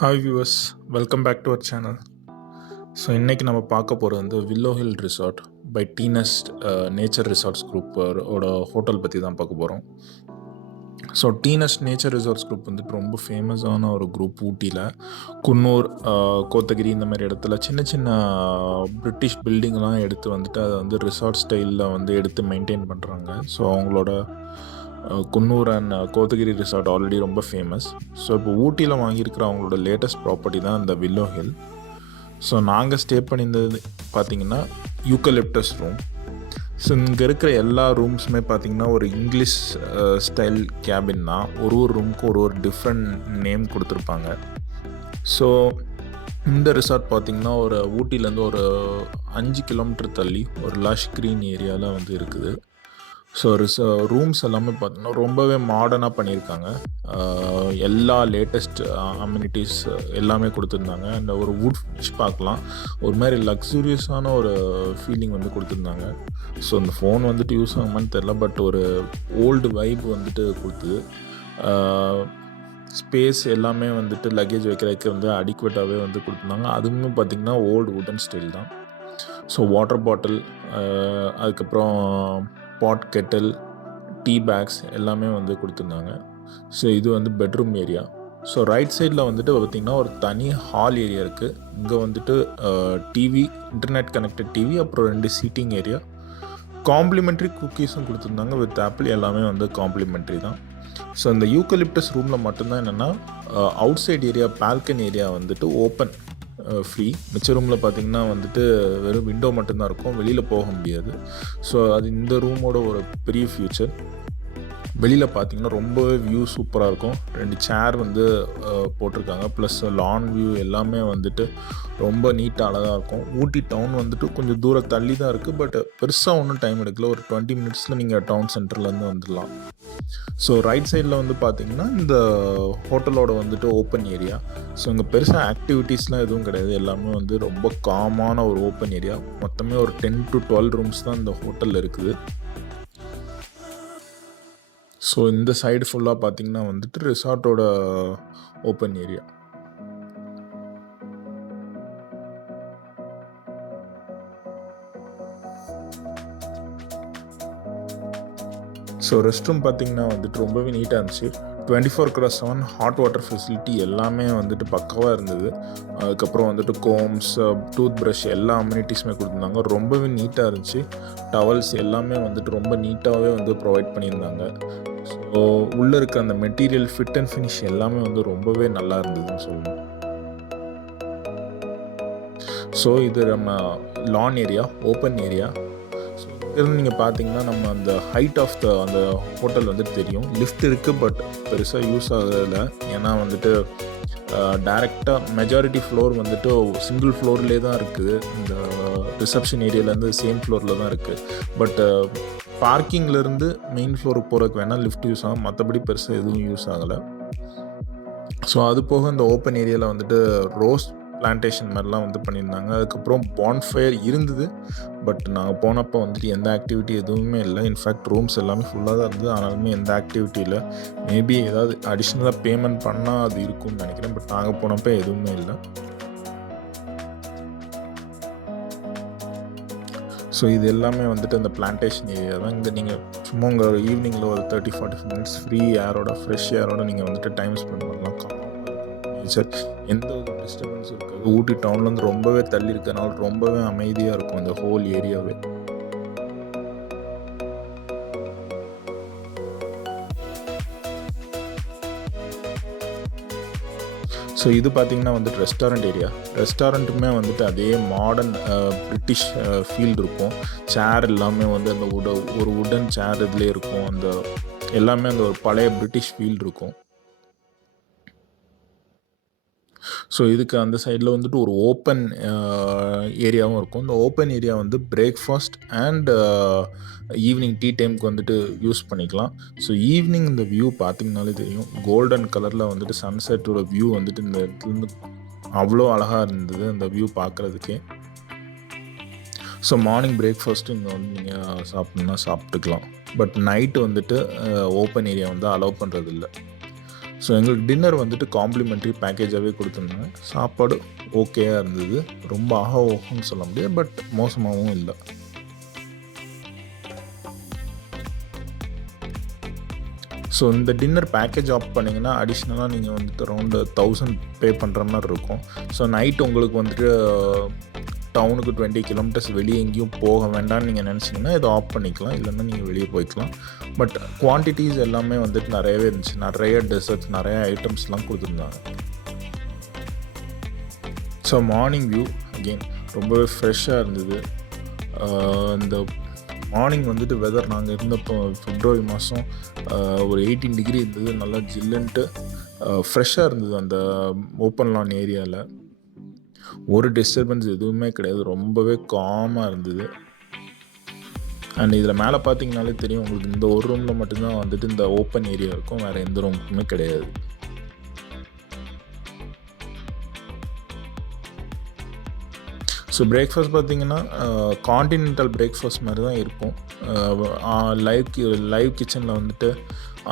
Hi viewers, welcome back to our channel. So இன்றைக்கி நம்ம பார்க்க போகிறது வந்து வில்லோ ஹில் ரிசார்ட் பை டீனஸ்ட் நேச்சர் ரிசார்ட்ஸ் குரூப்போட ஹோட்டல் பற்றி தான் பார்க்க போகிறோம். ஸோ டீனஸ்ட் நேச்சர் ரிசார்ட்ஸ் குரூப் வந்துட்டு ரொம்ப ஃபேமஸான ஒரு குரூப். ஊட்டியில் குன்னூர், கோத்தகிரி இந்த மாதிரி இடத்துல சின்ன சின்ன பிரிட்டிஷ் பில்டிங்லாம் எடுத்து வந்துட்டு அதை வந்து ரிசார்ட் ஸ்டைலில் வந்து எடுத்து மெயின்டைன் பண்ணுறாங்க. ஸோ அவங்களோட Coonoor and Kotagiri resort already ரொம்ப ஃபேமஸ். ஸோ இப்போ ஊட்டியில் வாங்கியிருக்கிற அவங்களோட லேட்டஸ்ட் ப்ராப்பர்ட்டி தான் இந்த வில்லோ ஹில். ஸோ நாங்கள் ஸ்டே பண்ணியிருந்தது பார்த்திங்கன்னா யூக்கலிப்டஸ் ரூம். ஸோ இங்கே இருக்கிற எல்லா ரூம்ஸுமே பார்த்திங்கன்னா ஒரு இங்கிலீஷ் ஸ்டைல் கேபின் தான். ஒரு ரூமுக்கு ஒரு டிஃப்ரெண்ட் நேம் கொடுத்துருப்பாங்க. ஸோ இந்த ரிசார்ட் பார்த்திங்கன்னா ஒரு ஊட்டிலேருந்து ஒரு 5 கிலோமீட்டர் தள்ளி ஒரு லஷ் க்ரீன் ஏரியாவில் வந்து இருக்குது. ஸோ ரூம்ஸ் எல்லாமே பார்த்தீங்கன்னா ரொம்பவே மாடர்னாக பண்ணியிருக்காங்க. எல்லா லேட்டஸ்ட் அம்யூனிட்டிஸ் எல்லாமே கொடுத்துருந்தாங்க. அண்ட் ஒரு வுட் ஃபினிஷ் பார்க்கலாம், ஒரு மாதிரி லக்ஸூரியஸான ஒரு ஃபீலிங் வந்து கொடுத்துருந்தாங்க. ஸோ இந்த ஃபோன் வந்துட்டு யூஸ் ஆகுமான்னு தெரில, பட் ஒரு ஓல்டு வைப் வந்துட்டு கொடுத்துது. ஸ்பேஸ் எல்லாமே வந்துட்டு லக்கேஜ் வைக்கிறதுக்கு வந்து அடிக்குவேட்டாகவே வந்து கொடுத்துருந்தாங்க. அதுவுமே பார்த்திங்கன்னா ஓல்டு வுடன் ஸ்டைல் தான். ஸோ வாட்டர் பாட்டில், அதுக்கப்புறம் பாட், கெட்டில், டீ பேக்ஸ் எல்லாமே வந்து கொடுத்துருந்தாங்க. ஸோ இது வந்து பெட்ரூம் ஏரியா. ஸோ ரைட் சைடில் வந்துட்டு பார்த்திங்கன்னா ஒரு தனி ஹால் ஏரியா இருக்குது. இங்கே வந்துட்டு டிவி, இன்டர்நெட் கனெக்டட் டிவி, அப்புறம் 2 சீட்டிங் ஏரியா. காம்ப்ளிமெண்ட்ரி குக்கீஸும் கொடுத்துருந்தாங்க வித் ஆப்பிள். எல்லாமே வந்து காம்ப்ளிமெண்ட்ரி தான். ஸோ இந்த யூக்கலிப்டஸ் ரூமில் மட்டும்தான் என்னென்னா out side area, balcony area வந்துட்டு ஓப்பன் ஃப்ரீ. மிச்ச ரூமில் பார்த்திங்கன்னா வந்துட்டு வெறும் விண்டோ மட்டும்தான் இருக்கும், வெளியில் போக முடியாது. ஸோ அது இந்த ரூமோட ஒரு பெரிய ஃபியூச்சர். வெளியில் பார்த்திங்கன்னா ரொம்பவே வியூ சூப்பராக இருக்கும். 2 சேர் வந்து போட்டிருக்காங்க. ப்ளஸ் லான் வியூ எல்லாமே வந்துட்டு ரொம்ப நீட்டாக அழகாக இருக்கும். ஊட்டி டவுன் வந்துட்டு கொஞ்சம் தூரம் தள்ளி தான் இருக்குது, பட் பெருசாக ஒன்றும் டைம் எடுக்கல. ஒரு 20 மினிட்ஸில் நீங்கள் டவுன் சென்டர்லேருந்து வந்துடலாம். ஸோ ரைட் சைடில் வந்து பார்த்திங்கன்னா இந்த ஹோட்டலோட வந்துட்டு ஓப்பன் ஏரியா. ஸோ இங்கே பெருசாக ஆக்டிவிட்டீஸ்லாம் எதுவும் கிடையாது. எல்லாமே வந்து ரொம்ப காமான ஒரு ஓப்பன் ஏரியா. மொத்தமே ஒரு 10 to 12 ரூம்ஸ் தான் இந்த ஹோட்டலில் இருக்குது. ஸோ இந்த சைடு ஃபுல்லாக பார்த்திங்கன்னா வந்துட்டு ரிசார்ட்டோட open area. So rest room பார்த்திங்கன்னா வந்துட்டு ரொம்பவே நீட்டாக இருந்துச்சு. 24/7 ஹாட் வாட்டர் ஃபெசிலிட்டி எல்லாமே வந்துட்டு பக்காவாக இருந்தது. அதுக்கப்புறம் வந்துட்டு கோம்ஸ், டூத் ப்ரஷ் எல்லா அம்யூனிட்டிஸுமே கொடுத்துருந்தாங்க. ரொம்பவே நீட்டாக இருந்துச்சு. டவல்ஸ் எல்லாமே வந்துட்டு ரொம்ப நீட்டாகவே வந்து ப்ரொவைட் பண்ணியிருந்தாங்க. ஸோ உள்ளே இருக்க அந்த மெட்டீரியல் ஃபிட் அண்ட் ஃபினிஷ் எல்லாமே வந்து ரொம்பவே நல்லா இருந்ததுன்னு சொல்லணும். ஸோ இது நம்ம lawn area, open area. So இருந்து நீங்கள் பார்த்தீங்கன்னா நம்ம அந்த ஹைட் ஆஃப் அந்த ஹோட்டல் வந்துட்டு தெரியும். லிஃப்ட் இருக்குது, பட் பெருசாக யூஸ் ஆகுறதில்ல. ஏன்னா வந்துட்டு டைரெக்டாக மெஜாரிட்டி ஃப்ளோர் வந்துட்டு சிங்கிள் ஃப்ளோர்லேயே தான் இருக்குது. இந்த ரிசப்ஷன் ஏரியாவிலேருந்து சேம் ஃப்ளோரில் தான் இருக்குது. பட் பார்க்கிங்லேருந்து மெயின் ஃப்ளோருக்கு போகிறதுக்கு வேணால் லிஃப்ட் யூஸ் ஆகும், மற்றபடி பெருசாக எதுவும் யூஸ் ஆகலை. ஸோ அது போக இந்த ஓப்பன் ஏரியாவில் வந்துட்டு ரோஸ் பிளான்டேஷன் மாதிரிலாம் வந்து பண்ணியிருந்தாங்க. அதுக்கப்புறம் பான்ஃபயர் இருந்தது, பட் நாங்கள் போனப்போ வந்துட்டு எந்த ஆக்டிவிட்டி எதுவுமே இல்லை. இன்ஃபேக்ட் ரூம்ஸ் எல்லாமே ஃபுல்லாக தான் இருந்தது, ஆனாலுமே எந்த ஆக்டிவிட்டி இல்லை. மேபி ஏதாவது அடிஷ்னலாக பேமெண்ட் பண்ணால் அது இருக்கும்னு நினைக்கிறேன், பட் நாங்கள் போனப்போ எதுவுமே இல்லை. ஸோ இது எல்லாமே வந்துட்டு அந்த பிளான்டேஷன் ஏரியா தான். இங்கே நீங்கள் சும்மா உங்கள் ஈவினிங்கில் ஒரு 30-40 மினிட்ஸ் ஃப்ரீ ஏரோட, ஃப்ரெஷ் ஏரோட நீங்கள் வந்துட்டு டைம் ஸ்பெண்ட் பண்ணலாம். நேச்சர், எந்த ஒரு டிஸ்டர்பன்ஸும் இருக்காது. ஊட்டி டவுன்லேருந்து ரொம்பவே தள்ளி இருக்கிறனால ரொம்பவே அமைதியாக இருக்கும் இந்த ஹோல் ஏரியாவே. ஸோ இது பார்த்திங்கன்னா வந்துட்டு ரெஸ்டாரண்ட் ஏரியா. ரெஸ்டாரண்ட்டுமே வந்துட்டு அதே மாடர்ன் பிரிட்டிஷ் ஃபீல் இருக்கும். சேர் எல்லாமே வந்து அந்த ஒரு வுடன் சேர் இதுலேயே இருக்கும். அந்த எல்லாமே அந்த ஒரு பழைய பிரிட்டிஷ் ஃபீல் இருக்கும். ஸோ இதுக்கு அந்த சைடில் வந்துட்டு ஒரு ஓப்பன் ஏரியாவும் இருக்கும். இந்த ஓப்பன் ஏரியா வந்து பிரேக்ஃபாஸ்ட் அண்ட் ஈவினிங் டீ டைமுக்கு வந்துட்டு யூஸ் பண்ணிக்கலாம். ஸோ ஈவினிங் இந்த வியூ பார்த்திங்கனாலே தெரியும். கோல்டன் கலரில் வந்துட்டு சன்செட்டோட வியூ வந்துட்டு இந்த இடத்துலேருந்து அவ்வளோ அழகாக இருந்தது அந்த வியூ பார்க்குறதுக்கே. ஸோ மார்னிங் பிரேக்ஃபாஸ்ட்டு இங்கே வந்து நீங்கள் சாப்பிட்ணுன்னா சாப்பிட்டுக்கலாம். பட் நைட்டு வந்துட்டு ஓப்பன் ஏரியா வந்து அலோவ் பண்ணுறதில்ல. ஸோ எங்களுக்கு டின்னர் வந்துட்டு காம்ப்ளிமெண்ட்ரி பேக்கேஜாகவே கொடுத்துருந்தாங்க. சாப்பாடு ஓகேயாக இருந்தது. ரொம்ப ஓஹோன்னு சொல்ல முடியாது, பட் மோசமாகவும் இல்லை. ஸோ இந்த டின்னர் பேக்கேஜ் ஆஃப் பண்ணிங்கன்னா அடிஷ்னலாக நீங்கள் வந்துட்டு அரௌண்டு 1000 பே பண்ணுற மாதிரி இருக்கும். ஸோ நைட் உங்களுக்கு வந்துட்டு டவுனுக்கு 20 கிலோமீட்டர்ஸ் வெளியே எங்கேயும் போக வேண்டாம்னு நீங்கள் நினச்சிங்கன்னா இதை ஆஃப் பண்ணிக்கலாம், இல்லைன்னா நீங்கள் வெளியே போய்க்கலாம். பட் குவான்டிட்டிஸ் எல்லாமே வந்துட்டு நிறையவே இருந்துச்சு. நிறைய டெசர்ட்ஸ், நிறைய ஐட்டம்ஸ்லாம் கொடுத்துருந்தாங்க. ஸோ மார்னிங் வியூ அகெயின் ரொம்பவே ஃப்ரெஷ்ஷாக இருந்தது. இந்த மார்னிங் வந்துட்டு வெதர் நாங்கள் இருந்தப்போ பிப்ரவரி மாதம் ஒரு 18 டிகிரி இருந்தது. நல்லா ஜில்லுன்ட்டு ஃப்ரெஷ்ஷாக இருந்தது அந்த ஓப்பன் லான் ஏரியாவில். ஒரு டிஸ்டர்பன்ஸ் எதுவுமே கிடையாது. ரொம்பவே காமாக இருந்தது. அண்ட் இதில் மேலே பார்த்தீங்கனாலே தெரியும் உங்களுக்கு, இந்த ஒரு ரூமில் மட்டும்தான் வந்துட்டு இந்த ஓப்பன் ஏரியா இருக்கும், வேறு எந்த ரூமுக்குமே கிடையாது. ஸோ பிரேக்ஃபாஸ்ட் பார்த்தீங்கன்னா காண்டினென்டல் பிரேக்ஃபாஸ்ட் மாதிரி தான் இருக்கும். லைவ் கிச்சனில் வந்துட்டு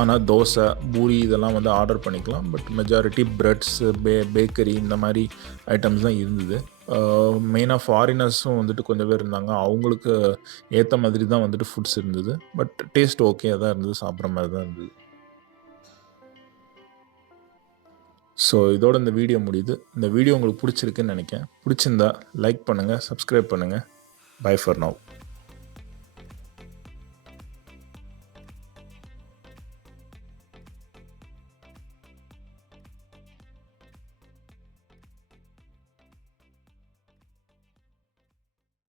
ஆனால் தோசை, பூரி இதெல்லாம் வந்து ஆர்டர் பண்ணிக்கலாம். பட் மெஜாரிட்டி ப்ரெட்ஸு, பேக்கரி இந்த மாதிரி ஐட்டம்ஸ் தான் இருந்தது. மெயினாக ஃபாரினர்ஸும் வந்துட்டு கொஞ்சம் பேர் இருந்தாங்க. அவங்களுக்கு ஏற்ற மாதிரி தான் வந்துட்டு ஃபுட்ஸ் இருந்தது. பட் டேஸ்ட் ஓகே தான் இருந்தது, சாப்பிட்ற மாதிரி தான் இருந்தது. ஸோ இதோட இந்த வீடியோ முடியுது. இந்த வீடியோ உங்களுக்கு பிடிச்சிருக்குன்னு நினைக்கிறேன். பிடிச்சிருந்தா லைக் பண்ணுங்கள், சப்ஸ்கிரைப் பண்ணுங்கள். Bye for now.